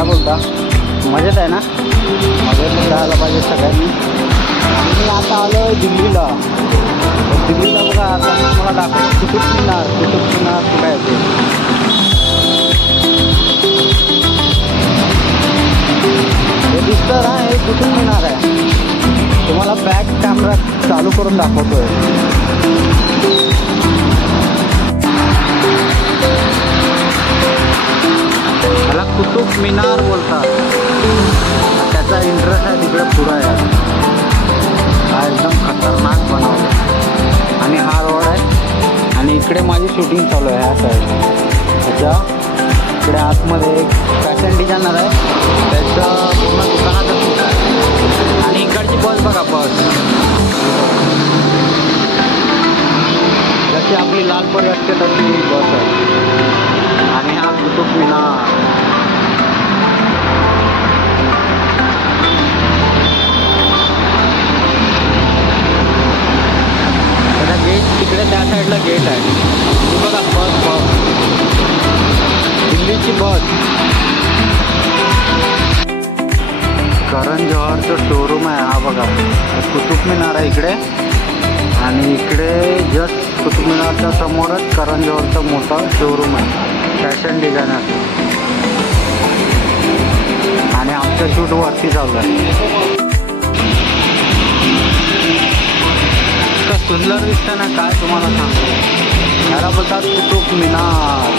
काय बोलता, मजेत आहे ना? मजेत राहायला पाहिजे सगळ्यांनी. मी आता आलो आहे दिल्लीला. दिल्लीला बघा, आता मी तुम्हाला दाखवतो कुतुब मिनार. कुतुब मिनार कुठे आहे ते. हे दिसतं ना, हे कुतुब मिनार आहे. तुम्हाला बॅक कॅमेरा चालू करून दाखवतोय. त्याला कुतुब मिनार बोलतात. त्याचा इंटरेस्ट आहे तिकडे पुढं आहे. हा एकदम खतरनाक बनवला. आणि हा रोड आहे आणि इकडे माझी शूटिंग चालू आहे ह्या साईड. त्याच्या इकडे आतमध्ये एक फॅशन डिझायनर आहे, त्याचं पूर्ण दुकानाचं फूट आहे. आणि इकडची बस बघा, बस जशी आपली लालपरी असते तशी बस आहे. आणि हा कुतुब मिनार. त्याचा गेट तिकडे त्या साईडला गेट आहे. ही बघा बस, बस दिल्लीची बस. करण जोहरचं शोरूम आहे हा बघा. कुतुब मिनार आहे इकडे आणि इकडे जस्ट कुतुब मिनारच्या समोरच करण जोहरचं मोठं शोरूम आहे, फॅशन डिझायनर. आणि आमचं शूट वरती चालू आहे. इतकं सुंदर दिसतं ना, काय तुम्हाला सांगतो. याला बोलतात कुतुब मिनार.